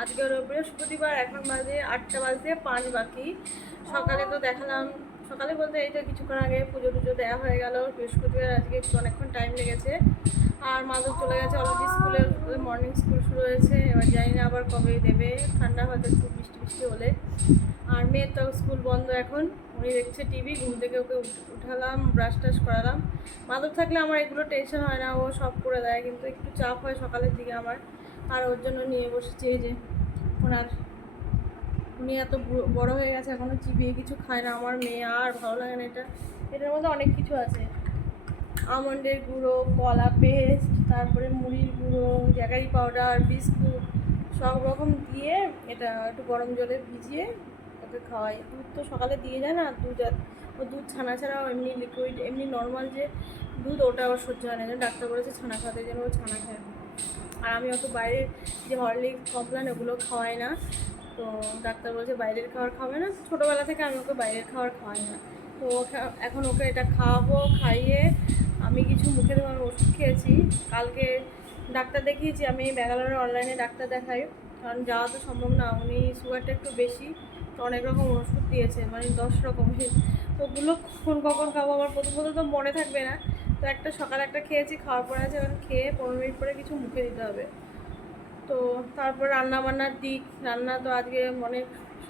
আজকে হলো বৃহস্পতিবার, এখন বাজে 8টা বাজে 5 বাকি। সকালে তো দেখালাম, সকালে বলতে এই তো কিছুক্ষণ আগে পুজো টুজো দেওয়া হয়ে গেল। বৃহস্পতিবার আজকে অনেকক্ষণ টাইম লেগেছে। আর মাদক চলে গেছে অলরেডি স্কুলে, মর্নিং স্কুল শুরু হয়েছে। এবার জানি না আবার কবে দেবে, ঠান্ডা হয়তো একটু বৃষ্টি বৃষ্টি হলে। আর মেয়ের তো স্কুল বন্ধ এখন, উনি দেখছে টিভি। ঘুম থেকে ওকে উঠালাম, ব্রাশ টাশ করালাম। মাদক থাকলে আমার এগুলো টেনশন হয় না, ও সব করে দেয়, কিন্তু একটু চাপ হয় সকালের দিকে আমার। আর ওর জন্য নিয়ে বসেছি এই যে ওনার, উনি এত বড় হয়ে গেছে এখনও চিবিয়ে কিছু খায় না আমার মেয়ে। আর ভালো লাগে না এটা। এটার মধ্যে অনেক কিছু আছে, আমন্ডের গুঁড়ো, কলা পেস্ট, তারপরে মুড়ির গুঁড়ো, জ্যাগারি পাউডার, বিস্কুট, সব রকম দিয়ে এটা একটু গরম জলে ভিজিয়ে ওকে খাওয়াই। দুধ তো সকালে দিয়ে যায় না, ও দুধ ছানা ছাড়াও এমনি লিকুইড, এমনি নর্মাল যে দুধ ওটা আবার সহ্য হয় না, ডাক্তার বলেছে ছানা খাওয়াতে, যেন ও ছানা খায়। আর আমি অত বাইরের যে হরলিক্স কমপ্লেন ওগুলো খাওয়াই না, তো ডাক্তার বলছে বাইরের খাবার খাবে না। ছোটোবেলা থেকে আমি ওকে বাইরের খাবার খাওয়াই না, তো এখন ওকে এটা খাওয়াবো। খাইয়ে আমি কিছু মুখে দেওয়ার ওষুধ খেয়েছি। কালকে ডাক্তার দেখিয়েছি, আমি ব্যাঙ্গালোরে অনলাইনে ডাক্তার দেখাই, কারণ যাওয়া তো সম্ভব না। উনি সুগারটা একটু বেশি, তো অনেক রকম ওষুধ দিয়েছে, মানে 10 রকমের। তো ওগুলো কখন খাবো আমার প্রথমত তো মনে থাকবে না। তো একটা সকালে একটা খেয়েছি, খাওয়ার পরে আছে, এবার খেয়ে 15 মিনিট পরে কিছু মুখে দিতে হবে। তো তারপর রান্না বান্নার দিক, রান্না তো আজকে অনেক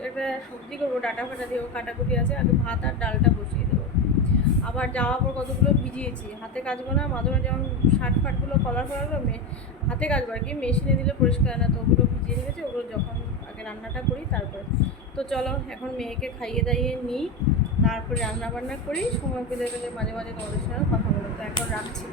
একটা সবজি করবো, ডাটা ফাটা দিয়েও কাটাকুটি আছে। আগে ভাত আর ডালটা বসিয়ে দেবো। আবার জামা কাপড় কতগুলো ভিজিয়েছি, হাতে কাচবো না, মাঝে মাঝে যেমন শার্ট ফাটগুলো কলার ফলাগুলো হাতে কাচবো আর কি, মেশিনে দিলে পরিষ্কার না। তো ওগুলো ভিজিয়ে রেখেছি, ওগুলো যখন আগে রান্নাটা করি তারপরে। তো চলো এখন মেয়েকে খাইয়ে দাইয়ে নিই, তারপরে রান্না বান্না করি। সময় পেলে পেলে মাঝে মাঝে তোমাদের সঙ্গে কথা বলো। তো এখন রাখছি।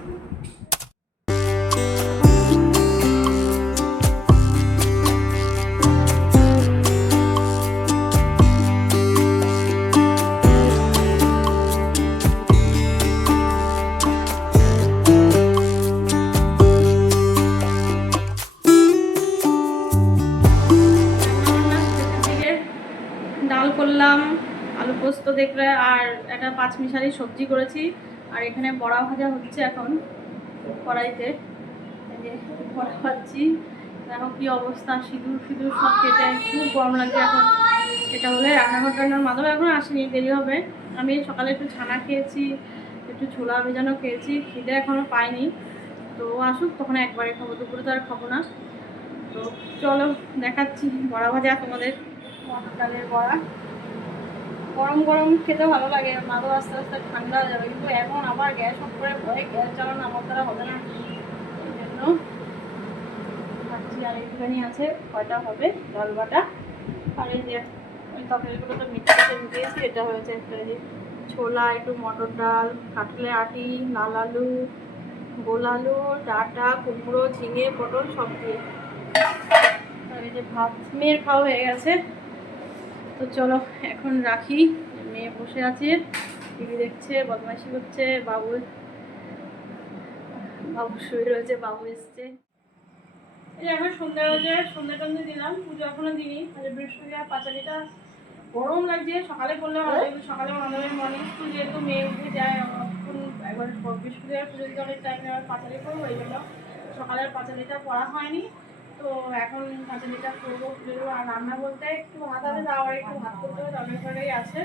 ডাল করলাম, আলু পোস্ত দেখলে, আর একটা পাঁচমিশালি সবজি করেছি। আর এখানে বড়া ভাজা হচ্ছে এখন কড়াইতে, এই যে বড়া ভাজছি। দেখো কি অবস্থা, সিঁদুর ফিঁদুর সব কেটে খুব গরম লাগছে এখন। এটা হলে রান্নাঘর টান্নার মাধ্যমে এখন আসেনি, দেরি হবে। আমি সকালে একটু ছানা খেয়েছি, একটু ছোলা ভেজানো খেয়েছি, খিদে এখনও পাইনি। তো আসুক তখন একবারে খাবো, দুপুরে তো আর খাবো না। তো চলো দেখাচ্ছি বড়া ভাজা তোমাদের। ডালের বড়া গরম গরম খেতে ভালো লাগে, মাদো আস্তে আস্তে ঠান্ডা হয়ে যাবে, কিন্তু এখন আবার গ্যাস অফ করে ভয়ে গ্যাস চালানো আমার দ্বারা হবে না, এই জন্য ভাবছি আর একটুখানি আছে, কয়টা হবে ডাল বাটা। আর এই যে ওই তরকারিগুলো তো মিক্সিতে দিয়েছি, এটা হয়েছে একটা যে ছোলা, একটু মটর ডাল, কাঁঠালের আটি, লাল আলু, গোল আলু, ডাঁটা, কুমড়ো, ঝিঙে, পটল সব দিয়ে। আর এই যে ভাত মেয়ের খাওয়া হয়ে গেছে। তো চলো এখন রাখি, মেয়ে বসে আছে টিভি দেখছে, বদমাইশি করছে। বাবু শুয়ে রয়েছে, বাবু এসছে। এই এখন সন্ধ্যা বাজে, সন্ধ্যা টন্ধে দিলাম, পুজো এখনো দিইনি। বৃহস্পতিবার পাঁচালিটা গরম লাগছে, সকালে করলে ভালো, সকালে মাধ্যমিক মর্নিং স্কুল যেহেতু মেয়ে উঠে যায়, একবার বৃহস্পতিবার পুজো দিতে অনেক টাইম, আবার পাঁচালি করবো, এই জন্য সকালের পাঁচালিটা পড়া হয়নি, তো এখন পাঁচালিটা করবো পুজো। আর রান্না বলতে একটু ভাত আছে, যাওয়ার একটু ভাত করতে হবে, তবে করেই আছে।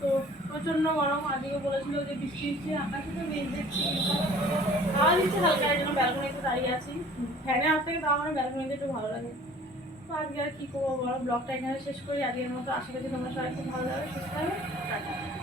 তো প্রচণ্ড গরম, আজকে বলেছিল যে বৃষ্টি বৃষ্টি, আকাশে তো মেঘ দেখছি, হাওয়া দিচ্ছে হালকা, এই জন্য ব্যালকনিতে দাঁড়িয়ে আছি। ফ্যানের হাত থেকে তাও আমার ব্যালকনিতে একটু ভালো লাগে। তো আজকে আর কী করবো বলো, ব্লগটা এখানে শেষ করি আজকের মতো। আশা করছি তোমরা সবাই খুব ভালো লাগবে, সুস্থ হবে। টাটা।